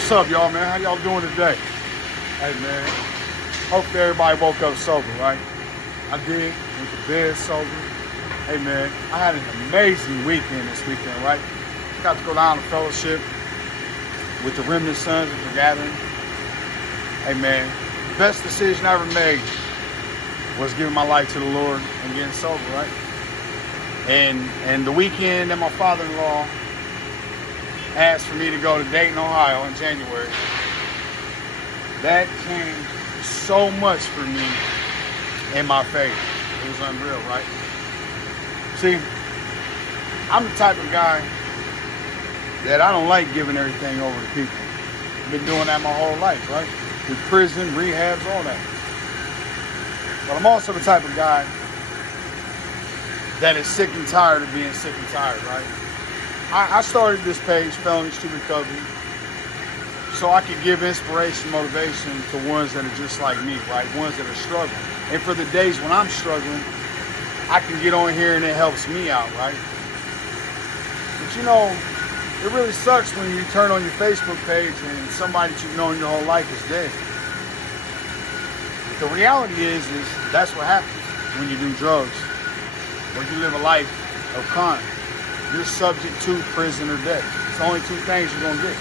What's up, y'all, man? How y'all doing today? Hey, man. Hope everybody woke up sober, right? I did. Went to bed sober. Hey, man. I had an amazing weekend this weekend, right? Got to go down to fellowship with the Remnant Sons at the gathering. Hey, man. Best decision I ever made was giving my life to the Lord and getting sober, right? And the weekend that my father-in-law asked for me to go to Dayton, Ohio in January, that changed so much for me in my faith. It was unreal, right? See, I'm the type of guy that I don't like giving everything over to people. I've been doing that my whole life, right? Through prison, rehabs, all that. But I'm also the type of guy that is sick and tired of being sick and tired, right? I started this page, Felonies to Recovery, so I could give inspiration, motivation to ones that are just like me, right? Ones that are struggling. And for the days when I'm struggling, I can get on here and it helps me out, right? But you know, it really sucks when you turn on your Facebook page and somebody that you've known your whole life is dead. The reality is that's what happens when you do drugs, or you live a life of crime. You're subject to prison or death. It's the only two things you're gonna get.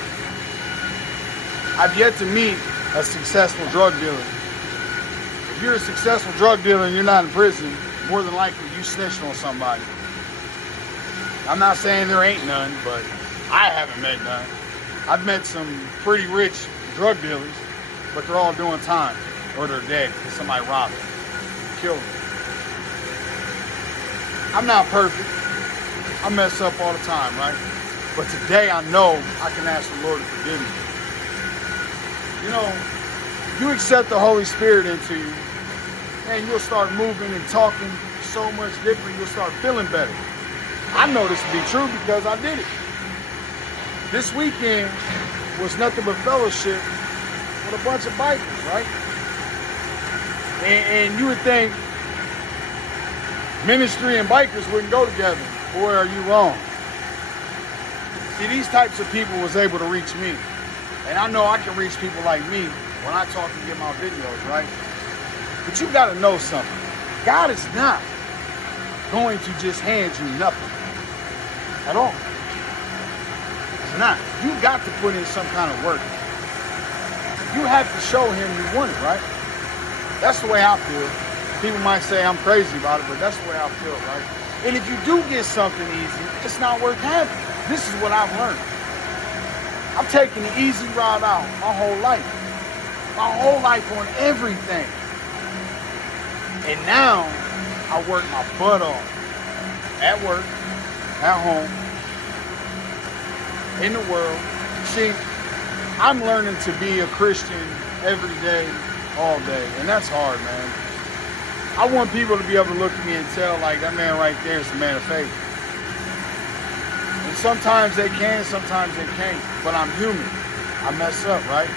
I've yet to meet a successful drug dealer. If you're a successful drug dealer and you're not in prison, more than likely you snitched on somebody. I'm not saying there ain't none, but I haven't met none. I've met some pretty rich drug dealers, but they're all doing time, or they're dead because somebody robbed them, killed them. I'm not perfect. I mess up all the time, right? But today I know I can ask the Lord to forgive me. You know, you accept the Holy Spirit into you, and you'll start moving and talking so much different. You'll start feeling better. I know this to be true because I did it. This weekend was nothing but fellowship with a bunch of bikers, right? And you would think ministry and bikers wouldn't go together. Boy, are you wrong. See, these types of people was able to reach me. And I know I can reach people like me when I talk and get my videos, right? But you got to know something. God is not going to just hand you nothing at all. It's not. You got to put in some kind of work. You have to show him you want it, right? That's the way I feel. People might say I'm crazy about it, but that's the way I feel, right? And if you do get something easy, it's not worth having. This is what I've learned. I've taken the easy route out my whole life. My whole life on everything. And now I work my butt off. At work, at home, in the world. See, I'm learning to be a Christian every day, all day. And that's hard, man. I want people to be able to look at me and tell, like, that man right there is a man of faith. And sometimes they can, sometimes they can't. But I'm human. I mess up, right?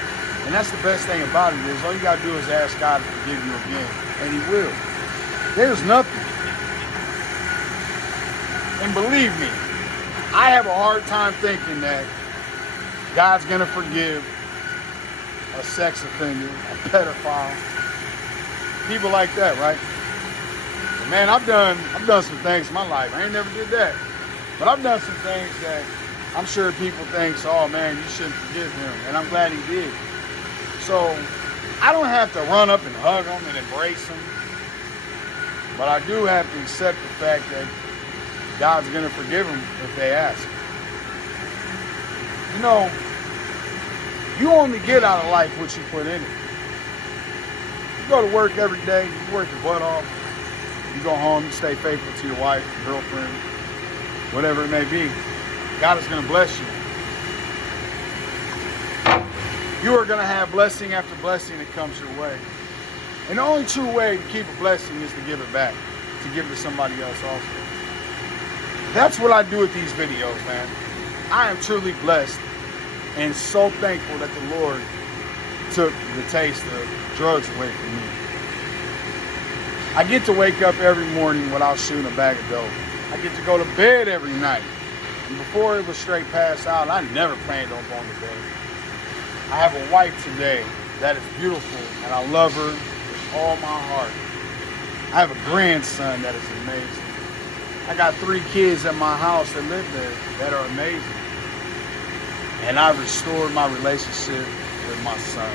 And that's the best thing about it is all you got to do is ask God to forgive you again. And he will. There's nothing. And believe me, I have a hard time thinking that God's going to forgive a sex offender, a pedophile, people like that, right? But man, I've done some things in my life. I ain't never did that. But I've done some things that I'm sure people think, oh man, you shouldn't forgive him. And I'm glad he did. So I don't have to run up and hug him and embrace him. But I do have to accept the fact that God's going to forgive them if they ask. You know, you only get out of life what you put in it. You go to work every day, you work your butt off, you go home, you stay faithful to your wife, your girlfriend, whatever it may be. God is going to bless you. You are going to have blessing after blessing that comes your way. And the only true way to keep a blessing is to give it back, to give it to somebody else also. That's what I do with these videos, man. I am truly blessed and so thankful that the Lord took the taste of drugs away from me. I get to wake up every morning without shooting a bag of dope. I get to go to bed every night. And before it was straight pass out, I never planned on going to bed. I have a wife today that is beautiful, and I love her with all my heart. I have a grandson that is amazing. I got 3 kids at my house that live there that are amazing. And I restored my relationship with my son.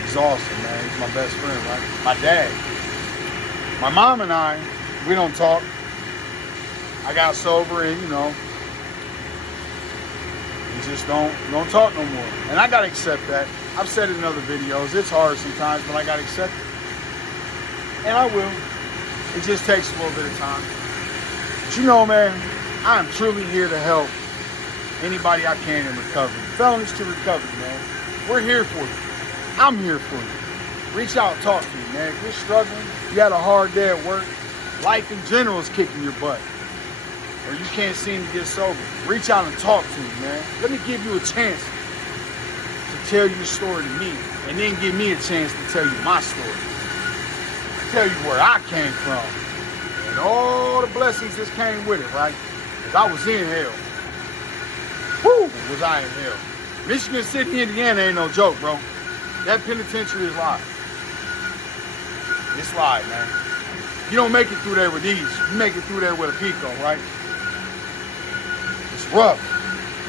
He's awesome, man. He's my best friend, right? My dad. My mom and I, we don't talk. I got sober and, we just don't talk no more. And I gotta accept that. I've said it in other videos. It's hard sometimes, but I gotta accept it. And I will. It just takes a little bit of time. But man, I am truly here to help anybody I can in recovery. Felonies to recovery, man. We're here for you. I'm here for you. Reach out and talk to me, man. If you're struggling, you had a hard day at work, life in general is kicking your butt, or you can't seem to get sober, reach out and talk to me, man. Let me give you a chance to tell your story to me, and then give me a chance to tell you my story. Tell you where I came from, and all the blessings that came with it, right? Because I was in hell. Woo, was I in hell. Michigan City, Indiana ain't no joke, bro. That penitentiary is live. It's live, man. You don't make it through there with ease. You make it through there with a Pico, right? It's rough.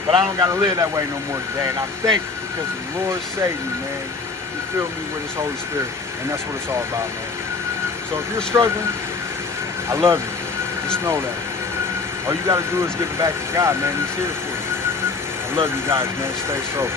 But I don't got to live that way no more today. And I'm thankful because the Lord saved me, man. He filled me with his Holy Spirit. And that's what it's all about, man. So if you're struggling, I love you. Just know that. All you got to do is give it back to God, man. He's here for you. I love you guys, man. Stay sober.